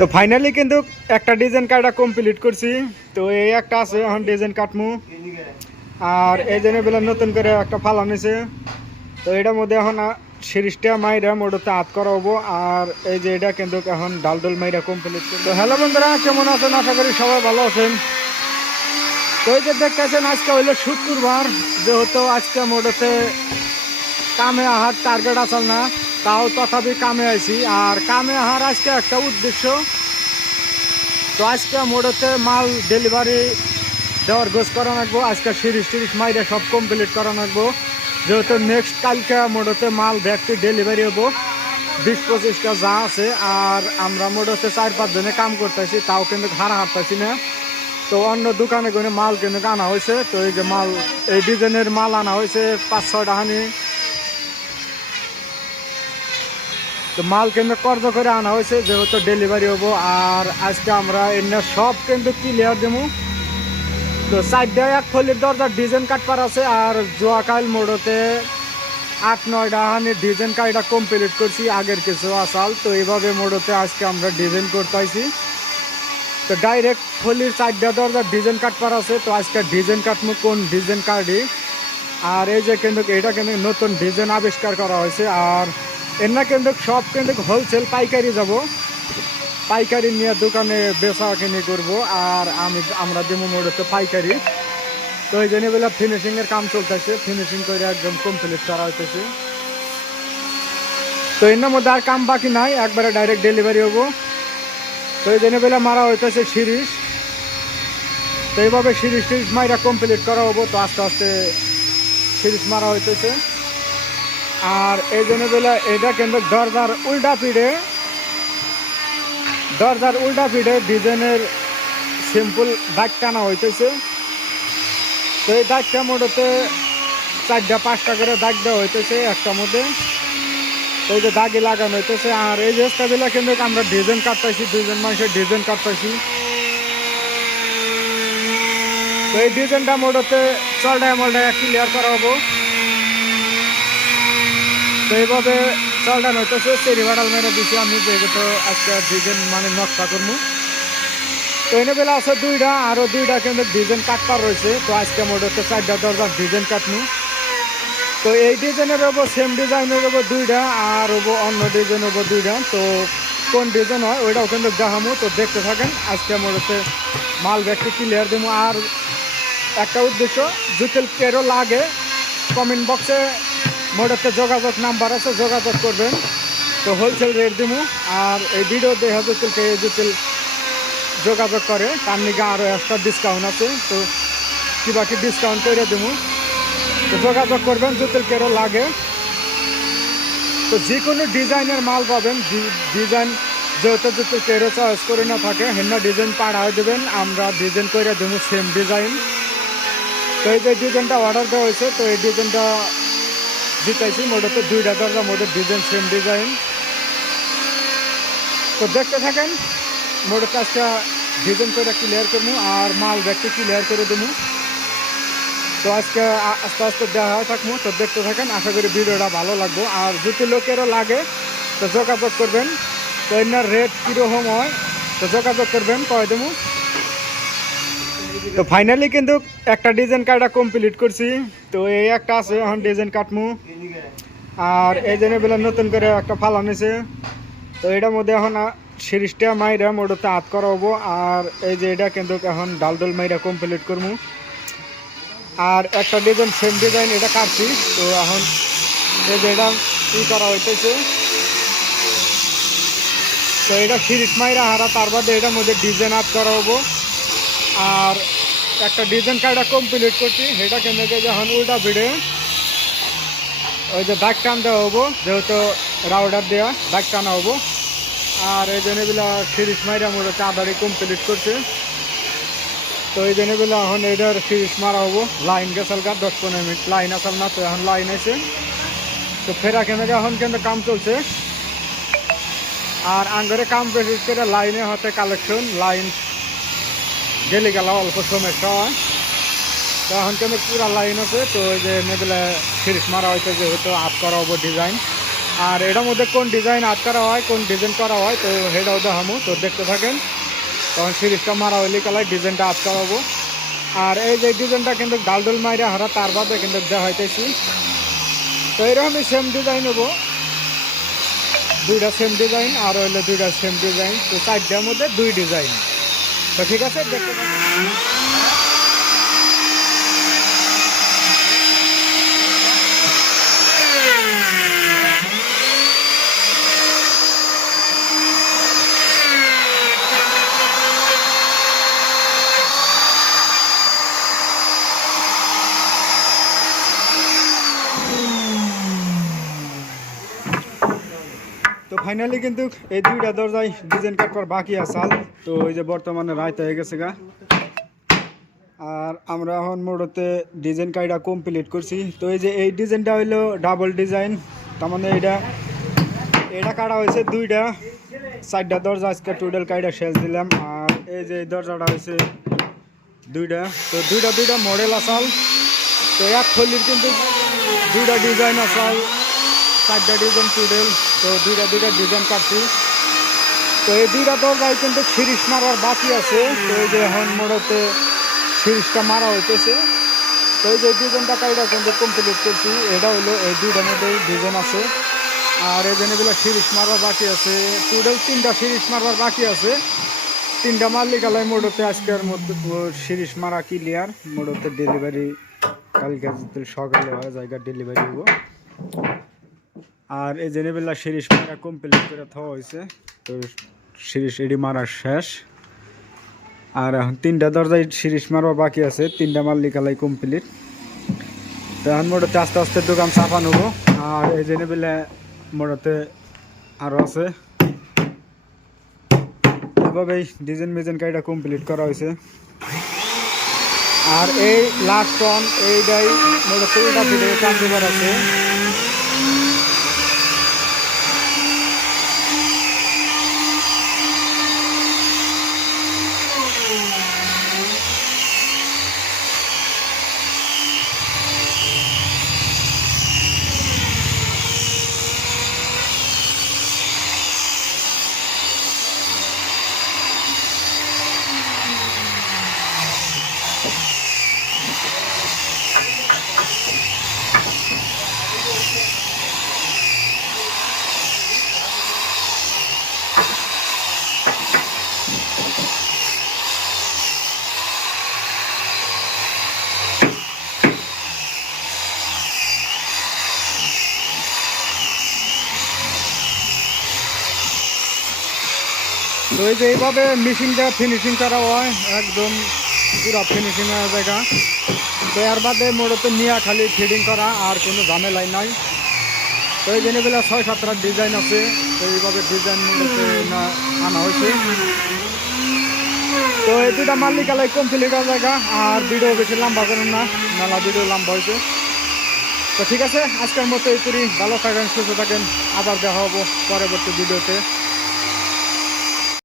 তো ফাইনালি কিন্তু একটা ডিজাইন কাটা কমপ্লিট করছি। তো এই একটা আছে এখন ডিজাইন কাটমু, আর এই জন্য বেলা নতুন করে একটা ফালা নিছে। তো এটার মধ্যে এখন সিরিজটা মাইরা মোটরতে হাত করা হবো। আর এই যে এটা কিন্তু এখন ডাল মাইরা কমপ্লিট করবো। তো হ্যালো বন্ধুরা, কেমন আছেন? আশা করি সবাই ভালো আছেন। তো এই যে দেখতেছেন আজকে হইলো শুক্রবার, যেহেতু আজকে মোটরতে কামে আহার টার্গেট আসল না, তাও তথাপি কামে আইছি। আর কামে আহার আজকে একটা উদ্দেশ্য, তো আজকে মোটরতে মাল ডেলিভারি দেওয়ার গোছ করা রাখবো। আজকে সিরিজ মাইরে সব কমপ্লিট করা রাখবো, যেহেতু নেক্সট কালকে মোটরতে মাল ব্যক্তি ডেলিভারি হবো 20-25টা যা আছে। আর আমরা মোটরতে 4-5 জনে কাম করতেছি, তাও কিন্তু হারা হাঁটতেছি না। তো অন্য দোকানে কোনো মাল কিন্তু আনা হয়েছে। তো এই যে মাল, এই ডিজাইনের মাল আনা হয়েছে 5-6টা হানি। তো মাল কিন্তু কর্জ করে আনা হয়েছে, যেহেতু ডেলিভারি হবো। আর আজকে আমরা এনে সব কিন্তু ক্লিয়ার দেবো। তো সাইডে এক ফলির দরজার ডিজাইন কাটবার আছে। আর জোয়াকাল মোড়তে 8-9টা হানি ডিজাইন কাটা কমপ্লিট করছি, আগের কিছু আসাল। তো এইভাবে মোড়তে আজকে আমরা ডিজাইন করতেছি। তো ডাইরেক্ট ফলির সাইডে দরজার ডিজাইন কাটবার আছে। তো আজকে ডিজাইন কাটবো, কোন ডিজাইন কাটি। আর এই যে কিন্তু এটা কিন্তু নতুন ডিজাইন আবিষ্কার করা হয়েছে। আর এর কিন্তু সব কিন্তু হোলসেল পাইকারি যাব, পাইকারি নিয়ে দোকানে বেচা কিনি করবো। আর আমরা দেবো মোড়তে পাইকারি। তো এই জন্য বেলা ফিনিশিংয়ের কাম চলতেছে, ফিনিশিং করে একদম কমপ্লিট করা হইতেছে। তো এর মধ্যে আর কাম বাকি নাই, একবারে ডাইরেক্ট ডেলিভারি হবো। তো এই জন্য বেলা মারা হইতেছে সিরিজ। তো এইভাবে সিরিজ মাইরা কমপ্লিট করা হবো। তো আস্তে আস্তে সিরিজ মারা হইতেছে। আর এই জন্য বেলা এটা কিন্তু দরজার উল্টা পিঠে ডিজাইনের সিম্পল দাগ টানা হইতেছে। তো এই দাগটা মোটতে 4-5টা করে দাগ দেওয়া হইতেছে একটা মধ্যে। তো এই যে দাগে লাগানো হইতেছে। আর এই যে বেলা কিন্তু আমরা ডিজাইন কাটতেছি, 2জন মানুষের ডিজাইন কাটতেছি। তো এই ডিজাইনটা মোটতে চলডায় ক্লিয়ার করা হবো। তো এইভাবে চলডান হইতেছে, চেরি ভাড়াল মেরে দিচ্ছি আমি, যেহেতু আজকে ডিজাইন মানে নকশা করবো। তো এনে বেলা আছে 2টা, আরও 2টা কিন্তু ডিজাইন কাটবার রয়েছে। তো আজকে মোটতে 4টা দরজার ডিজাইন কাটবো। তো এই ডিজাইনের হবো, সেম ডিজাইনের হবো 2টা, আর হবো অন্য ডিজাইন হবো 2টা। তো কোন ডিজাইন হয় ওইটাও কিন্তু দেখামো। তো দেখতে থাকেন, আজকে মোটতে মাল ব্যাগটি ক্লিয়ার দেবো। আর একটা উদ্দেশ্য, জুতেল কেরো লাগে কমেন্ট বক্সে মোটরতে যোগাযোগ নাম্বার আছে, যোগাযোগ করবেন। তো হোলসেল রেট দেবো। আর এই ভিডিও দেখা জুতেলকে জুতেল যোগাযোগ করে তার নিকে আরও এক্সট্রা ডিসকাউন্ট আছে। তো কিবা কি ডিসকাউন্ট করে দেবো। তো যোগাযোগ করবেন, জুতেল কেরো লাগে। তো যে কোনো ডিজাইনের মাল পাবেন, ডিজাইন যেহেতু জুতেল কেরো চয়েস করে না থাকে, হেন ডিজাইন পাঠায় দেবেন, আমরা ডিজাইন করে দেবো সেম ডিজাইন। তো এই যে ডিজাইনটা অর্ডার দেওয়া হয়েছে, তো এই ডিজাইনটা দিতেছি মোটরতে 2টা দরজা, মোটর ডিজাইন সেম ডিজাইন। তো দেখতে থাকেন, মোটর কাজটা ডিজাইন করে ক্লিয়ার করবো আর মাল ব্যাগটি ক্লিয়ার করে দেবো। তো আজকে আস্তে আস্তে দেখা থাকবো। তো দেখতে থাকেন, আশা করি ভিডিওটা ভালো লাগবো। আর যদি লোকেরও লাগে তো যোগাযোগ করবেন। তো এনার রেট কীরকম হয় তো যোগাযোগ করবেন, কয়ে দেবো। তো ফাইনালি কিন্তু একটা ডিজাইন কাটা কমপ্লিট করছি। তো এই একটা আছে এখন ডিজাইন কাটমু। আর এই জন্য বেলা নতুন করে একটা ফালা নিছে। তো এটার মধ্যে এখন সিরিজটা মাইরা মোটরতে হাত করা হবো। আর এই যে এটা কিন্তু এখন ডাল মাইরা কমপ্লিট করবো। আর একটা ডিজাইন সেম ডিজাইন এটা কাটছি। তো এখন এই যে এটা করা হইতেছে। তো এটা সিরিজ মাইরা হারা, তার বাদে এটার মধ্যে ডিজাইন হাত করা হবো। আর একটা ডিজাইন কাটা কমপ্লিট করছি, সেটা কিন্তু যখন উল্টা ভিড়ে ওই যে দাগ টান দেওয়া হবো, যেহেতু রাউডার দেওয়া দাগ টানা হবো। আর এই জন্যগুলো সিরিজ মাইরা মোটর চাঁদারি কমপ্লিট করছে। তো এই জন্যগুলো এখন এটার সিরিজ মারা হবো। লাইন গেছাল গা 10-15 মিনিট লাইন আসাল না, তো এখন লাইন আছে। তো ফেরা কেন এখন কিন্তু কাম চলছে। আর আঙ্গরে কাম বেশি করে লাইনে হতে কালেকশন লাইন গেলে গেল অল্প সমস্যা হয়। তো এখন কিন্তু পুরা লাইন আছে। তো ওই যে নেবেলা সিরিজ মারা হয়েছে, যেহেতু হাত করা হবো ডিজাইন। আর এটার মধ্যে কোন ডিজাইন আট করা হয় কোন ডিজাইন করা হয় তো সেটাও দেখামো, তো দেখতে থাকেন। তখন সিরিজটা মারা হইলে কালাই ডিজাইনটা আট করাবো। আর এই যে ডিজাইনটা কিন্তু ডালডুল মাইরে হারা তার বাদে কিন্তু দেখাইতেছি। তো এরকমই সেম ডিজাইন হবো, দুইটা সেম ডিজাইন আর হইলে দুইটা সেম ডিজাইন, তো চারটার মধ্যে দুই ডিজাইন। তো ঠিক আছে, দেখতে থাকেন। তো ফাইনালি কিন্তু এই দুইটা দরজায় ডিজাইন কাটবার বাকি আসাল। তো ওই যে বর্তমানে রাত হয়ে গেছে গা, আর আমরা এখন মোড়তে ডিজাইন কাইটা কমপ্লিট করছি। তো এই যে এই ডিজাইনটা হইলো ডাবল ডিজাইন, তার মানে এটা কাটা হয়েছে দুইটা, চারটা দরজা আজকে টোটাল কাইটা শেষ দিলাম। আর এই যে দরজাটা হয়েছে দুইটা, তো দুইটা মডেল আসাল। তো এক থলির কিন্তু দুইটা ডিজাইন আসাল, চারটা ডিজাইন টোটাল, তো দুইটা ডিজাইন কাটছি। তো এই দুইটা দরজায় কিন্তু সিরিজ মারার বাকি আছে। তো এই যে এখন মোড়তে সিরিজটা মারা হইতেছে। তো এই যে ডিজাইনটা কাইটা কিন্তু কমপ্লিট করছি, এটা হলো এই দুইটার মধ্যে ডিজাইন আছে। আর এই জেনেগুলো সিরিজ মারবার বাকি আছে, টোটাল তিনটা সিরিজ মারবার বাকি আছে। তিনটা মারলি কালাই মোড়তে আজকের মধ্যে সিরিজ মারা ক্লিয়ার। মোড়তে ডেলিভারি কালকে সকালে হয়, জায়গা ডেলিভারি হবো। আর এই জেনেবেলা সিরিজ মারা কমপ্লিট করে থাওয়া হয়েছে, তো সিরিজ এডি মারা শেষ। আর এখন তিনটা দরজায় সিরিজ মারবা বাকি আছে, তিনটা মারলি কালাই কমপ্লিট। তো এখন মোড়তে আস্তে আস্তে দোকান সাফা নেবো। আর এই জেনেবেলা মোড়তে আরও আছে, এভাবেই ডিজাইন মিজাইন কাইটা কমপ্লিট করা হয়েছে। আর এই লাস্ট অন এইটাই মোড়তে উল্টা দিকে কাম দিবার আছে। তো এই যে এইভাবে মেশিনটা ফিনিশিং করা হয়, একদম পুরো ফিনিশিং হওয়া জায়গা। তো এর বাদে মোড়তে নিয়ে খালি ফিডিং করা, আর কোনো ঝামেলাই নাই। তো এই জেনেগুলো 6-7টা ডিজাইন আছে, তো এইভাবে ডিজাইন মোড়তে না আনা হয়েছে। তো এই দুটা মালিকালাই কমপ্লিট হওয়া জায়গা। আর ভিডিও বেশি লম্বা করেন না, মেলা ভিডিও লম্বা হয়েছে। তো ঠিক আছে, আজকের মতো এই করি। ভালো থাকেন, সুস্থ থাকেন, আবার দেখা হবো পরবর্তী ভিডিওতে।